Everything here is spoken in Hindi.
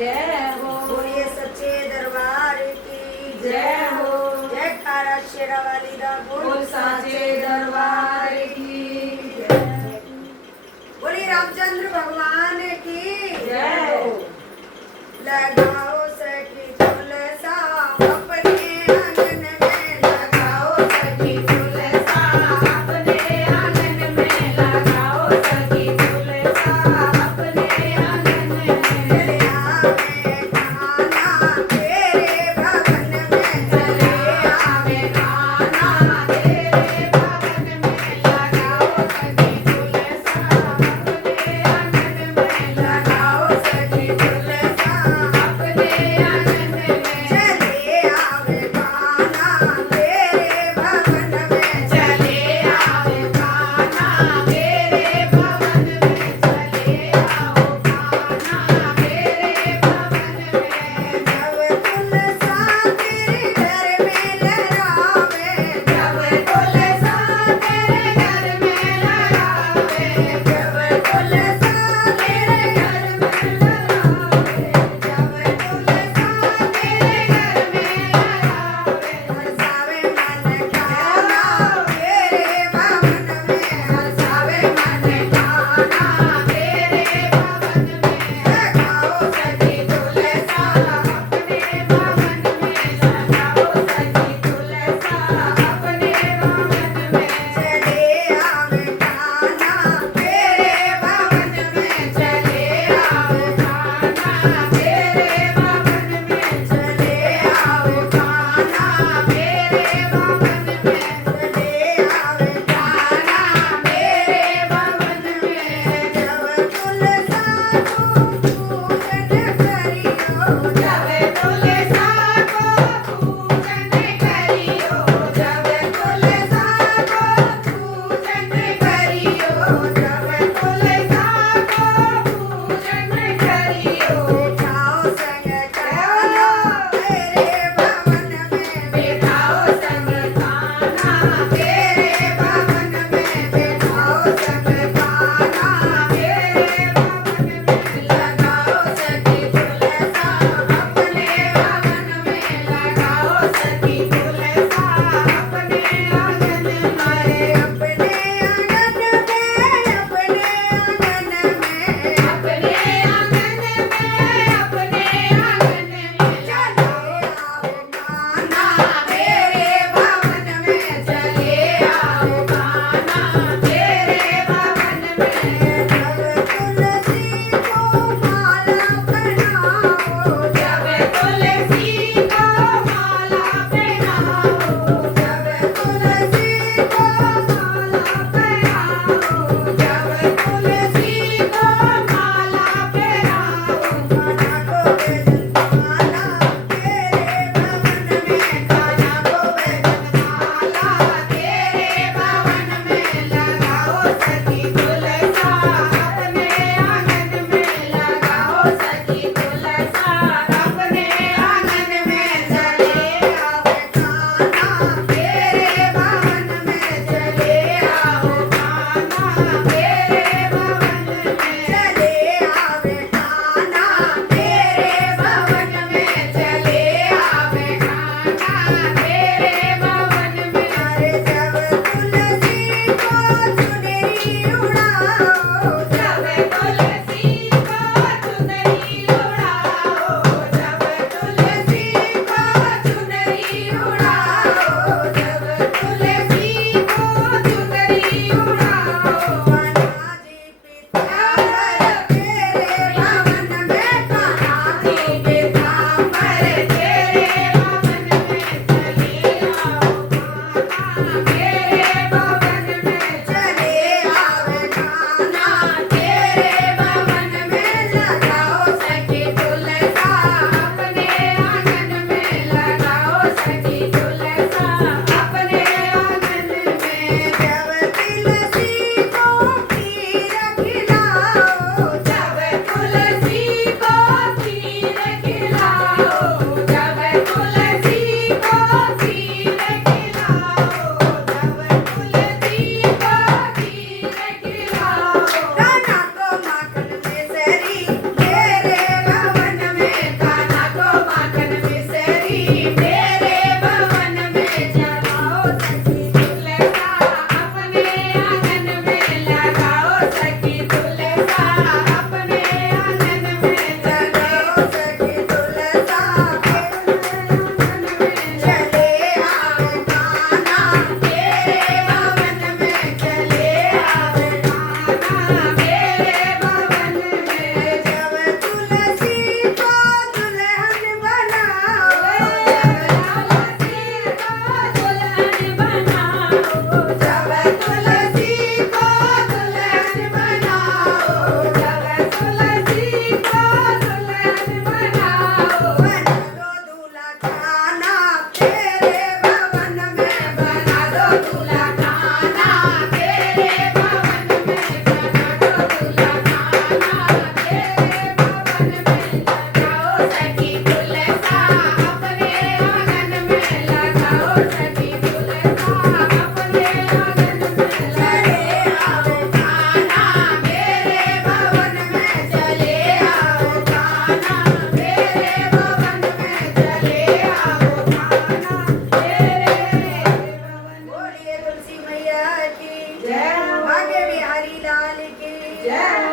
जय हो। बोलिए सच्चे दरबार की जय हो। जय खारा शेरा वाली दा बोल साचे दरबार की जय। बोलिए रामचंद्र भगवान की जय हो। लगाओ सखी तुलसा अपने आंगन में लगाओ सखी तुलसा अपने आंगन में लगाओ सखी तुलसा अपने आंगन में चले आवे खाना तेरे भवन में चले आवे खाना तेरे भवन में लगाओ सखी तुलसा अपने आंगन में लगाओ सखी तुलसा अपने आंगन में चले आवे खाना तेरे भवन में चले आवे खाना तेरे भवन में चले आओ खाना तेरे भवन में जब तुलसा तेरे घर में लहरावे जब तुलसा तेरे घर में लहरावे जब तुलसा तेरे घर में लहरावे जब तुलसा तेरे घर में लहरावे हंसावे मन खाना तेरे भवन में हंसावे मन खाना तेरे भवन में लगाओ सखी तुलसा अपने भवन में लगाओ सखी तुलसा अपने भवन में चले आवे खाना तेरे भवन में चले आओ खाना तेरे भवन में चले आवे खाना मेरे भवन में चले आवे खाना मेरे भवन में जब तुलसा को पूजन करियो जब तुलसा को पूजन करियो जब तुलसा को पूजन करियो जब तुलसा को पूजन करियो बिठाओ संग खाना तेरे भवन में बिठाओ संग खाना तेरे भवन में बिठाओ संग खाना तेरे भवन में लगाओ सखी तुलसा जय